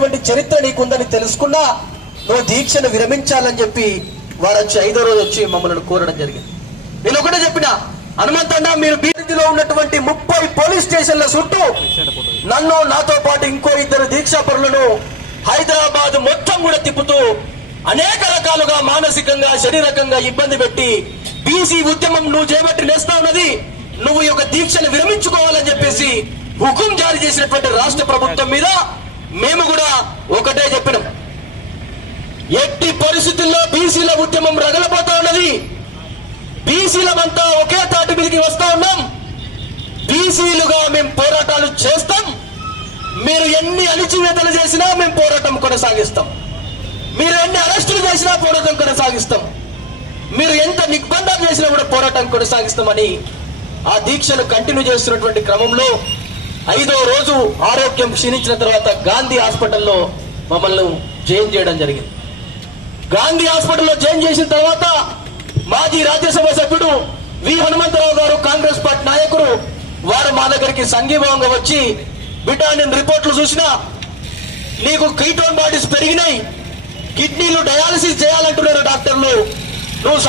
చేసినటువంటి చరిత్ర నీకుందని తెలుసుకున్నా నువ్వు దీక్షను విరమించాలని చెప్పి వారు వచ్చి ఐదో రోజు వచ్చి మమ్మల్ని కోరడం జరిగింది. నేను ఒకటే చెప్పిన హనుమంతన్న మీరు బీజీలో ఉన్నటువంటి ముప్పై పోలీస్ స్టేషన్ల చుట్టూ నన్ను నాతో పాటు ఇంకో ఇద్దరు దీక్షాపరులను హైదరాబాద్ మొత్తం కూడా తిప్పుతూ అనేక రకాలుగా మానసికంగా శరీరకంగా ఇబ్బంది పెట్టి బీసీ ఉద్యమం నువ్వు చేపట్టి నేస్తా ఉన్నది నువ్వు ఈ యొక్క దీక్షను విరమించుకోవాలని చెప్పేసి హుకుం జారీ చేసినటువంటి రాష్ట్ర ప్రభుత్వం మీద మేము కూడా ఒకటే చెప్పినాం. ఎట్టి పరిస్థితుల్లో బీసీల ఉద్యమం రగలపోతా ఉన్నది. బీసీలమంతా ఒకే తాటి మీదకి వస్తా ఉన్నాం. బీసీలుగా మేము పోరాటాలు చేస్తాం. మీరు ఎన్ని అణిచివేతలు చేసినా మేము పోరాటం కొనసాగిస్తాం. మీరు ఎన్ని అరెస్టులు చేసినా పోరాటం కొనసాగిస్తాం. మీరు ఎంత నిర్బంధం చేసినా కూడా పోరాటం కొనసాగిస్తామని ఆ దీక్షను కంటిన్యూ చేస్తున్నటువంటి క్రమంలో ఐదో రోజు ఆరోగ్యం క్షీణించిన తర్వాత గాంధీ హాస్పిటల్లో మమ్మల్ని జైన్ చేయడం జరిగింది. గాంధీ హాస్పిటల్లో జాయిన్ చేసిన తర్వాత మాజీ రాజ్యసభ సభ్యుడు వి హనుమంతరావు గారు కాంగ్రెస్ పార్టీ నాయకుడు వారు మా దగ్గరికి సంఘీభావంగా వచ్చి బిడ్డ నేను రిపోర్ట్లు చూసినా నీకు కీటోన్ బాడీస్ పెరిగినాయి కిడ్నీలు డయాలసిస్ చేయాలంటున్నారు డాక్టర్లు. నువ్వు